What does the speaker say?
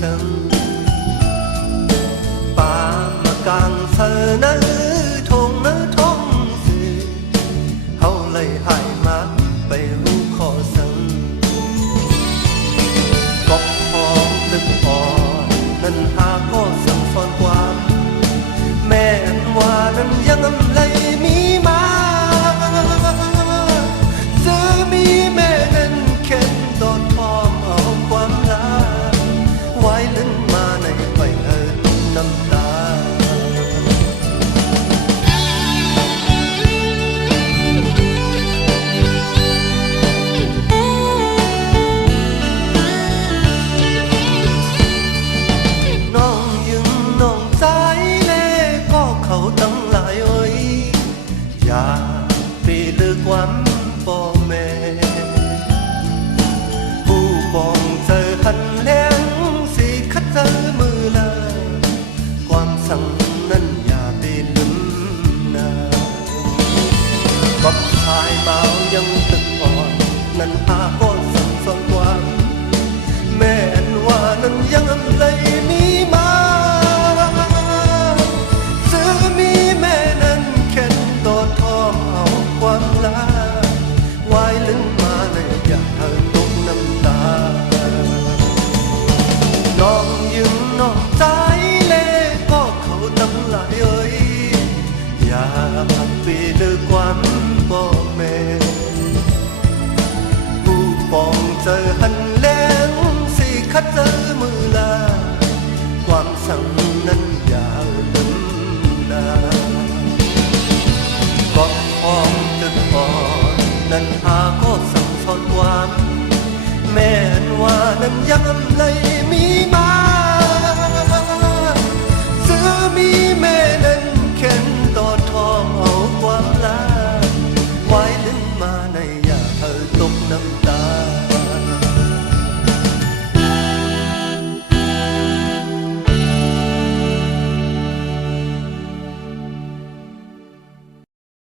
sân ba mà càng sờ nơi thôn gì hầu lấy hại má bay hú khó sân góc hònตึกอ่อนนั้นหาก็สั่งสอนความแม่ว่านั้นยังเลยมีมาจะมีแม่นั้นเข็นตอดพร้อมเอาความลาไว้ลิ้นมาในไปตุ้มน้ำตาน้องยึงน้องใจเล่ก็เขาตั้งหลายเอ้ยอย่าปีเลือกความพ่อแม่ผู้บองเจอหันแหลงสิคัดเจอมือลาความสั่งนั้นอย่าไปลืมนาบับชายเบายังตึกอ่อนนั้นหาก็สั่งสอนความแม่นว่านั้นยังเลยมีมาซื้อมีแม่นั้นเข็นตอดทอมเอาความลาไว้ลิ้นมาในอย่าเธอตกน้ำตาน้องยึงน้องใจเล่ก็เขาตั้งหลายเอ้ยอย่าปีเลือกความพ่อแม่ผู้ปองเจอหันแหลงสิคัดเจอมือลาความสั่งนั้นอย่าลืมนาก็ห้องตึกอ่อนนั้นหาก็สั่งสอนความแม่นว่านั้นยังเลย